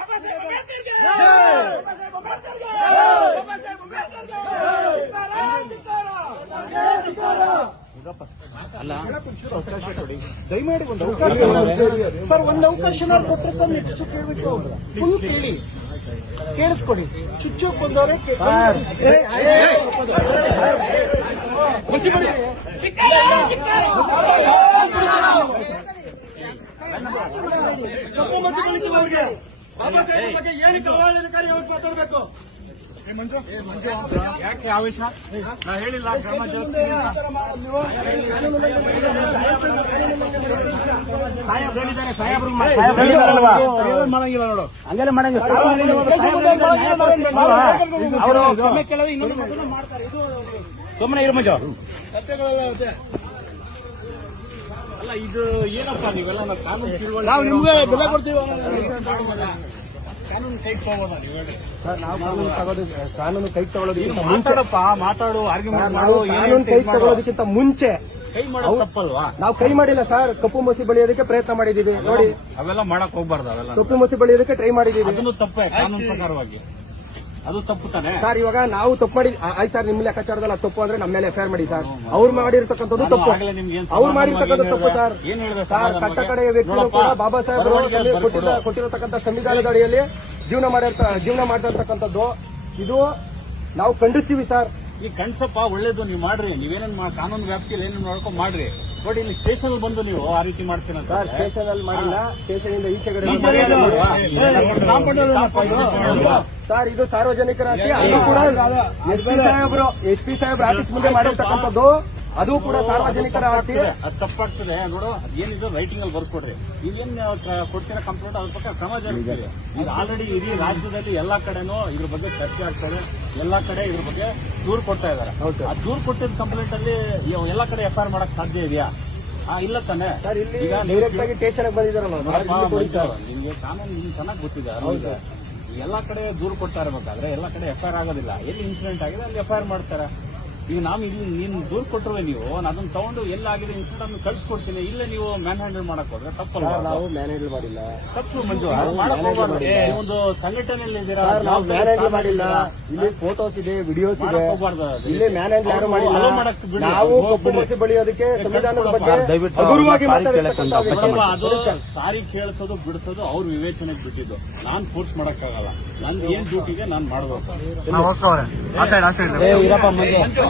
ಅವಕಾಶ ಕೊಡಿ ಅವಕಾಶ ಸರ್ ಒಂದು ಅವಕಾಶದ ಪತ್ರಕ ನೆಕ್ಸ್ಟ್ ಕೇಳಬೇಕು ನೀವು ಕೇಳಿ ಕೇಳಿಸ್ಕೊಡಿ ಚುಚ್ಚೋಗಿ ಬಂದವರೆ ಏನು ಗೌರವಕಾರಿ ಯಾವಾಗ ಮಾತಾಡ್ಬೇಕು ಯಾಕೆ ಯಾವೇಶ್ ಸುಮ್ಮನೆ ಇರು ಮಂಜು ಮುಂಚೆ ನಾವು ಕೈ ಮಾಡಿಲ್ಲ ಸರ್ ಕಪ್ಪು ಮಸಿ ಬೆಳೆಯೋದಕ್ಕೆ ಪ್ರಯತ್ನ ಮಾಡಿದೀವಿ ನೋಡಿ ಅವೆಲ್ಲ ಮಾಡಕ್ಕೆ ಕಪ್ಪು ಮಸಿ ಬೆಳೆಯೋದಕ್ಕೆ ಟ್ರೈ ಮಾಡಿದೀವಿ ಕಾನೂನು ಪ್ರಕಾರವಾಗಿ ಅದು ತಪ್ಪು ಸರ್ ಇವಾಗ ನಾವು ತಪ್ಪು ಮಾಡಿ ಆಯ್ತು ಸರ್ ನಿಮ್ಮಲ್ಲಿ ಕಚಾರದಲ್ಲಿ ತಪ್ಪು ಅಂದ್ರೆ ನಮ್ಮ ಮೇಲೆ ಎಫ್ಐಆರ್ ಮಾಡಿ ಸರ್ ಅವ್ರು ತಪ್ಪು ಅವ್ರು ಮಾಡಿರ್ತಕ್ಕಂಥ ತಪ್ಪು ಸರ್ ಸರ್ ಕಟ್ಟ ಕಡೆ ಬಾಬಾ ಸಾಹೇಬ್ ಸಂವಿಧಾನದ ಅಡಿಯಲ್ಲಿ ಜೀವನ ಮಾಡಿರ್ತ ಜೀವನ ಇದು ನಾವು ಖಂಡಿಸ್ತೀವಿ ಸರ್ ಈ ಕಣ್ಸಪ್ಪ ಒಳ್ಳೇದು ನೀವು ಮಾಡ್ರಿ ನೀವೇನೇನು ಕಾನೂನು ವ್ಯಾಪ್ತಿಯಲ್ಲಿ ಏನೇನು ನೋಡ್ಕೊಂಡು ಮಾಡ್ರಿ ನೋಡಿ ಸ್ಟೇಷನ್ ಬಂದು ನೀವು ಆ ರೀತಿ ಸರ್ ಸ್ಟೇಷನ್ ಅಲ್ಲಿ ಮಾಡಿಲ್ಲ ಸ್ಟೇಷನ್ ಇಂದ ಸರ್ ಇದು ಸಾರ್ವಜನಿಕರ ಕೂಡ ಎಸ್ ಪಿ ಸಾಹೇಬ್ರು ಎಸ್ ಪಿ ಮುಂದೆ ಮಾಡಿರ್ತಕ್ಕಂಥದ್ದು ಅದು ಕೂಡ ಸಾರ್ವಜನಿಕರ ಆರತಿ ಅದು ತಪ್ಪಾಗ್ತದೆ ನೋಡು ಅದೇನಿದ್ರು ರೈಟಿಂಗ್ ಅಲ್ಲಿ ಬರ್ಕೊಡ್ರಿ ಈಗೇನ್ ಕೊಡ್ತಿರೋ ಕಂಪ್ಲೇಂಟ್ ಅದ್ರ ಬಗ್ಗೆ ಸಮಾಜ ಈಗ ಆಲ್ರೆಡಿ ಇಡೀ ರಾಜ್ಯದಲ್ಲಿ ಎಲ್ಲಾ ಕಡೆನೂ ಇದ್ರ ಬಗ್ಗೆ ಚರ್ಚೆ ಆಗ್ತದೆ ಎಲ್ಲಾ ಕಡೆ ಇದ್ರ ಬಗ್ಗೆ ದೂರು ಕೊಡ್ತಾ ಇದಾರೆ ಆ ದೂರು ಕೊಟ್ಟಿದ್ದ ಕಂಪ್ಲೇಂಟ್ ಅಲ್ಲಿ ಎಲ್ಲಾ ಕಡೆ ಎಫ್ಐಆರ್ ಮಾಡಕ್ ಸಾಧ್ಯ ಇದೆಯಾ ಹಾ ಇಲ್ಲ ತಾನೆ ಸರ್ ಇಲ್ಲಿ ಡೈರೆಕ್ಟ್ ಆಗಿ ಬಂದಿದ್ದಾರೆ ನಿಮ್ಗೆ ಕಾನೂನು ನಿಮ್ಗೆ ಚೆನ್ನಾಗಿ ಗೊತ್ತಿದೆ ಎಲ್ಲಾ ಕಡೆ ದೂರು ಕೊಡ್ತಾ ಇರ್ಬೇಕಾದ್ರೆ ಎಲ್ಲಾ ಕಡೆ ಎಫ್ಐಆರ್ ಆಗೋದಿಲ್ಲ ಎಲ್ಲಿ ಇನ್ಸಿಡೆಂಟ್ ಆಗಿದೆ ಅಲ್ಲಿ ಎಫ್ಐಆರ್ ಮಾಡ್ತಾರೆ ಈಗ ನಾವು ಇಲ್ಲಿ ನೀನು ದೂರ್ ಕೊಟ್ಟರೆ ನೀವು ಅದನ್ನ ತಗೊಂಡು ಎಲ್ಲ ಆಗಿದೆ ಇನ್ಸಿಡೆಂಟ್ ಅನ್ನು ಕಳ್ಸಿಕೊಡ್ತೀನಿ ಇಲ್ಲ ನೀವು ಮ್ಯಾನ್ ಹ್ಯಾಂಡಲ್ ಮಾಡಕ್ ಹೋದ್ರೆ ತಪ್ಪಲ್ಲ ನಾವು ಮ್ಯಾನೇಜ್ ಮಾಡಿಲ್ಲ ತಪ್ಪು ಮಂಜು ಒಂದು ಸಂಘಟನೆ ನಾವು ಮ್ಯಾನೇಜ್ ಮಾಡಿಲ್ಲ ಇಲ್ಲಿ ಫೋಟೋಸ್ ಇದೆ ವಿಡಿಯೋಸ್ ಇದೆ ಇಲ್ಲಿ ಮ್ಯಾನೇಜ್ ಮಾಡಿಲ್ಲ ಸಾರಿ ಕೇಳಿಸೋದು ಬಿಡಿಸೋದು ಅವ್ರ ವಿವೇಚನೆ ಬಿಟ್ಟಿದ್ದು ನಾನ್ ಫೋರ್ಸ್ ಆಗಲ್ಲ ನಾನು ಏನ್ ಡ್ಯೂಟಿಗೆ ನಾನು ಮಾಡಬೇಕು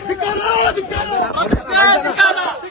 待ってて